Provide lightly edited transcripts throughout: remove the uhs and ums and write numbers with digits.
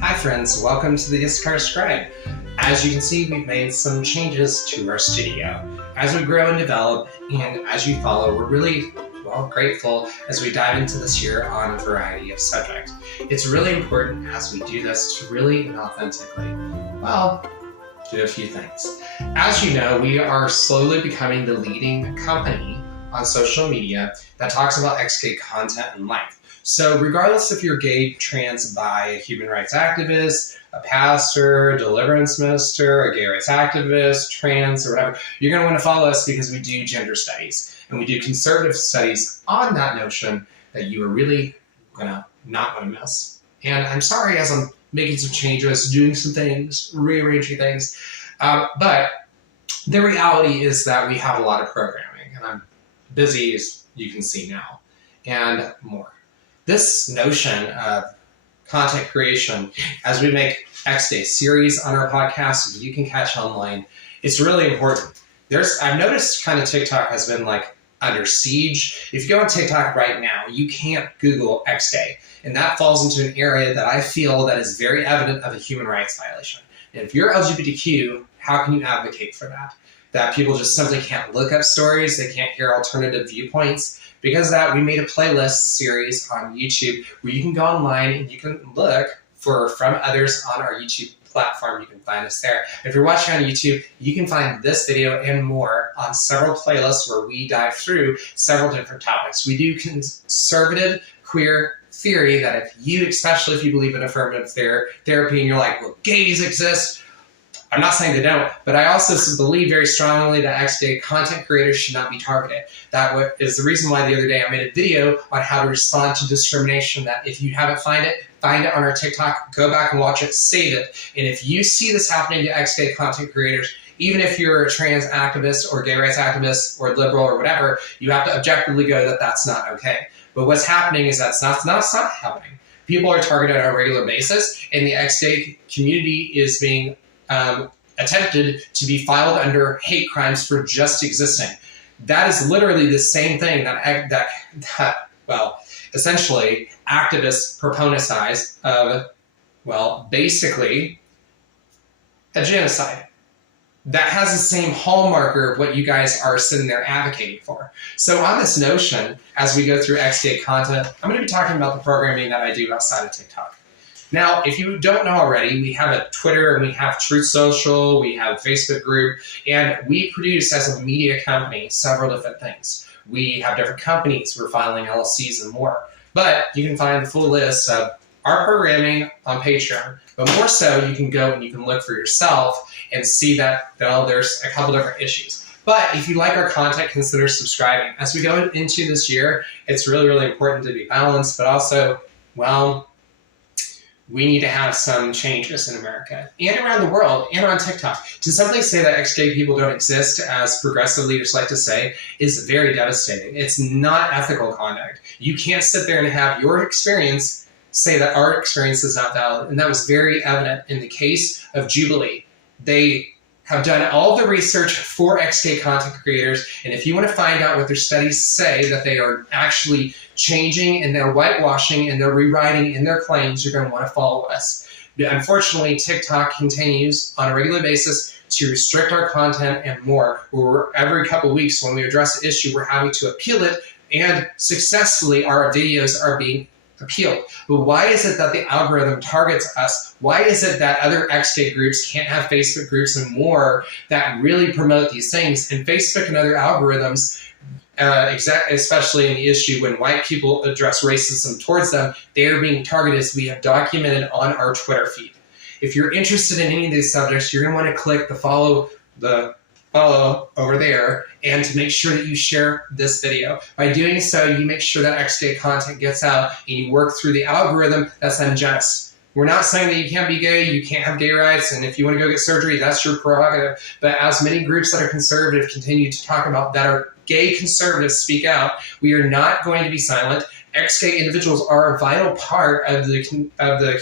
Hi friends, welcome to the Issachar Scribe. As you can see, we've made some changes to our studio. As we grow and develop, and as you follow, we're really, grateful as we dive into this year on a variety of subjects. It's really important as we do this to really and authentically, do a few things. As you know, we are slowly becoming the leading company on social media that talks about ex-gay content and life. So regardless if you're gay, trans, bi, a human rights activist, a pastor, a deliverance minister, a gay rights activist, trans, or whatever, you're going to want to follow us because we do gender studies and we do conservative studies on that notion that you are really going to not want to miss. And I'm sorry as I'm making some changes, doing some things, rearranging things, but the reality is that we have a lot of programming and I'm busy, as you can see now, and more. This notion of content creation, as we make X Day series on our podcast, you can catch online. It's really important. I've noticed kind of TikTok has been like under siege. If you go on TikTok right now, you can't Google X Day. And that falls into an area that I feel that is very evident of a human rights violation. And if you're LGBTQ, how can you advocate for that? That people just simply can't look up stories, they can't hear alternative viewpoints. Because of that, we made a playlist series on YouTube where you can go online and you can look from others on our YouTube platform. You can find us there. If you're watching on YouTube, you can find this video and more on several playlists where we dive through several different topics. We do conservative queer theory that especially if you believe in affirmative therapy and you're like, well, gays exist. I'm not saying they don't, but I also believe very strongly that ex-gay content creators should not be targeted. That is the reason why the other day I made a video on how to respond to discrimination, that if you haven't find it on our TikTok, go back and watch it, save it. And if you see this happening to ex-gay content creators, even if you're a trans activist or gay rights activist or liberal or whatever, you have to objectively go that that's not okay. But what's happening is that's not happening. People are targeted on a regular basis, and the ex-gay community is being attempted to be filed under hate crimes for just existing. That is literally the same thing that essentially activists proponentize of, basically a genocide. That has the same hallmarker of what you guys are sitting there advocating for. So on this notion, as we go through ex-gay content, I'm going to be talking about the programming that I do outside of TikTok. Now, if you don't know already, we have a Twitter and we have Truth Social, we have a Facebook group, and we produce as a media company several different things. We have different companies, we're filing LLCs and more. But you can find the full list of our programming on Patreon. But more so, you can go and you can look for yourself and see that there's a couple different issues. But if you like our content, consider subscribing. As we go into this year, it's really, really important to be balanced, but also, we need to have some changes in America and around the world and on TikTok. To simply say that ex-gay people don't exist, as progressive leaders like to say, is very devastating. It's not ethical conduct. You can't sit there and have your experience say that our experience is not valid. And that was very evident in the case of Jubilee. They have done all the research for ex-gay content creators, and if you want to find out what their studies say that they are actually changing and they're whitewashing and they're rewriting in their claims, you're going to want to follow us. Unfortunately, TikTok continues on a regular basis to restrict our content and more. Every couple of weeks when we address an issue, we're having to appeal it, and successfully our videos are being appealed. But why is it that the algorithm targets us? Why is it that other ex-gay groups can't have Facebook groups and more that really promote these things? And Facebook and other algorithms, especially in the issue when white people address racism towards them, they are being targeted, as we have documented on our Twitter feed. If you're interested in any of these subjects, you're going to want to click the follow over there, and to make sure that you share this video. By doing so, you make sure that ex-gay content gets out and you work through the algorithm that's unjust. We're not saying that you can't be gay, you can't have gay rights, and if you want to go get surgery, that's your prerogative. But as many groups that are conservative continue to talk about that are gay conservatives speak out, we are not going to be silent. Ex-gay individuals are a vital part of the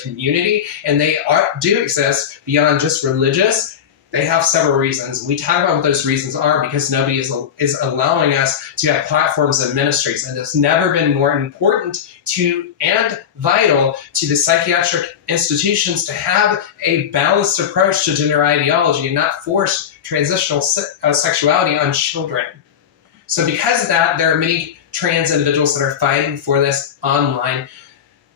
community, and they do exist beyond just religious They have several reasons. We talk about what those reasons are because nobody is allowing us to have platforms and ministries. And it's never been more important to and vital to the psychiatric institutions to have a balanced approach to gender ideology and not force transitional sexuality on children. So because of that, there are many trans individuals that are fighting for this online.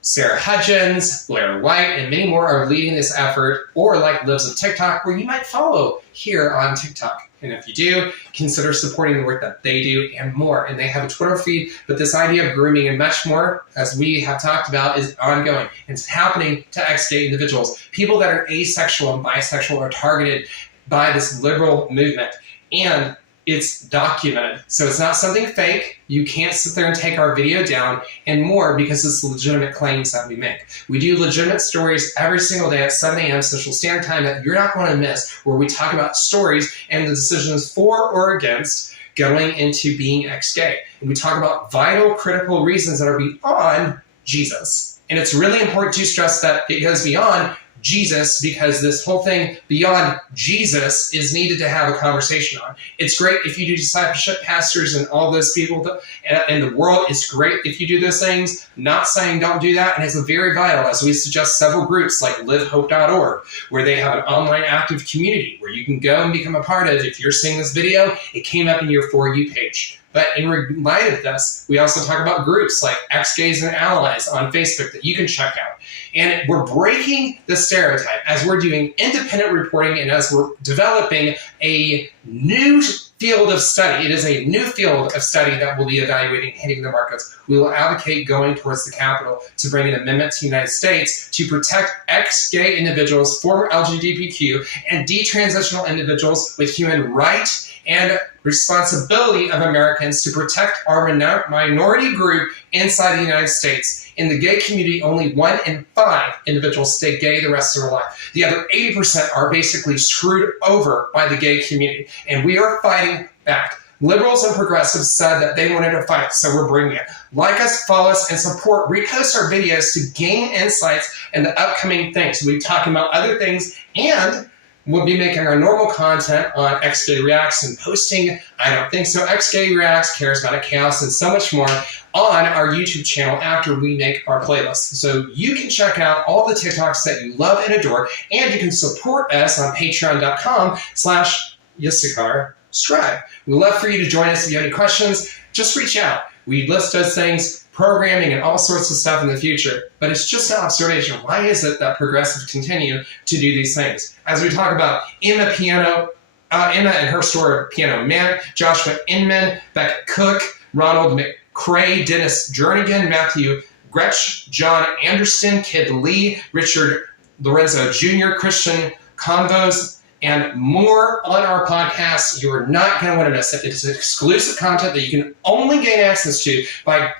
Sarah Hudgens, Blair White, and many more are leading this effort, or like Lives of TikTok, where you might follow here on TikTok. And if you do, consider supporting the work that they do and more. And they have a Twitter feed, but this idea of grooming and much more, as we have talked about, is ongoing. It's happening to ex-gay individuals. People that are asexual and bisexual are targeted by this liberal movement. And it's documented. So it's not something fake. You can't sit there and take our video down and more because it's legitimate claims that we make. We do legitimate stories every single day at 7 a.m. Central Standard Time that you're not going to miss, where we talk about stories and the decisions for or against going into being ex-gay. And we talk about vital, critical reasons that are beyond Jesus. And it's really important to stress that it goes beyond Jesus, because this whole thing beyond Jesus is needed to have a conversation on. It's great if you do discipleship, pastors, and all those people in the world. It's great if you do those things. Not saying don't do that, and it's very vital, as we suggest several groups like livehope.org, where they have an online active community where you can go and become a part of. If you're seeing this video, it came up in your For You page. But in light of this, we also talk about groups like Ex-Gays and Allies on Facebook that you can check out. And we're breaking the stereotype as we're doing independent reporting and as we're developing a new field of study. It is a new field of study that will be evaluating hitting the markets. We will advocate going towards the Capitol to bring an amendment to the United States to protect ex-gay individuals, former LGBTQ, and detransitional individuals with human rights and responsibility of Americans to protect our minority group inside the United States. In the gay community, only 1 in 5 individuals stay gay the rest of their life. The other 80% are basically screwed over by the gay community, and we are fighting back. Liberals and progressives said that they wanted to fight, so we're bringing it. Like us, follow us, and support. Repost our videos to gain insights and the upcoming things. We'll be talking about other things, and we'll be making our normal content on Ex-Gay Reacts and posting I Don't Think So, Ex-Gay Reacts, Charismatic Chaos, and so much more on our YouTube channel after we make our playlist. So you can check out all the TikToks that you love and adore, and you can support us on patreon.com/YissacharScribe. We'd love for you to join us. If you have any questions, just reach out. We list those things, programming, and all sorts of stuff in the future. But it's just an observation. Why is it that progressives continue to do these things? As we talk about Emma and her store Piano Manic, Joshua Inman, Becca Cook, Ronald McCrae, Dennis Jernigan, Matthew Gretsch, John Anderson, Kid Lee, Richard Lorenzo Jr., Christian Convos, and more on our podcast. You are not going to want to miss it. It is exclusive content that you can only gain access to by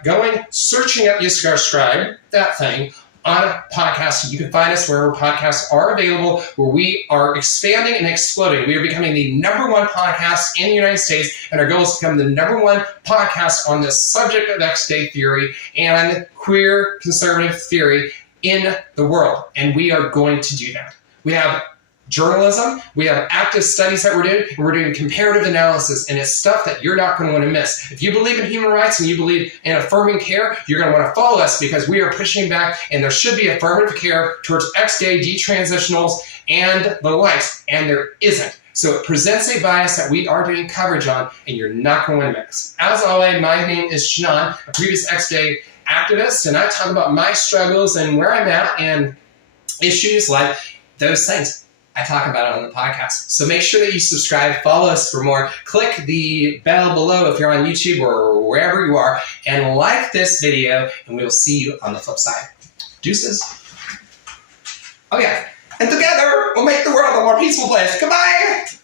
searching up Yissachar Scribe, that thing, on podcasts. You can find us wherever podcasts are available, where we are expanding and exploding. We are becoming the #1 podcast in the United States, and our goal is to become the #1 podcast on the subject of ex-gay theory and queer conservative theory in the world. And we are going to do that. We have journalism, we have active studies that we're doing comparative analysis, and it's stuff that you're not going to want to miss. If you believe in human rights and you believe in affirming care, you're going to want to follow us, because we are pushing back, and there should be affirmative care towards ex-gay, detransitionals, and the likes, and there isn't. So it presents a bias that we are doing coverage on, and you're not going to want to miss. As always, my name is Shannon, a previous ex-gay activist, and I talk about my struggles and where I'm at and issues like those things. I talk about it on the podcast. So make sure that you subscribe, follow us for more. Click the bell below if you're on YouTube or wherever you are, and like this video, and we will see you on the flip side. Deuces. Oh yeah. And together, we'll make the world a more peaceful place. Goodbye!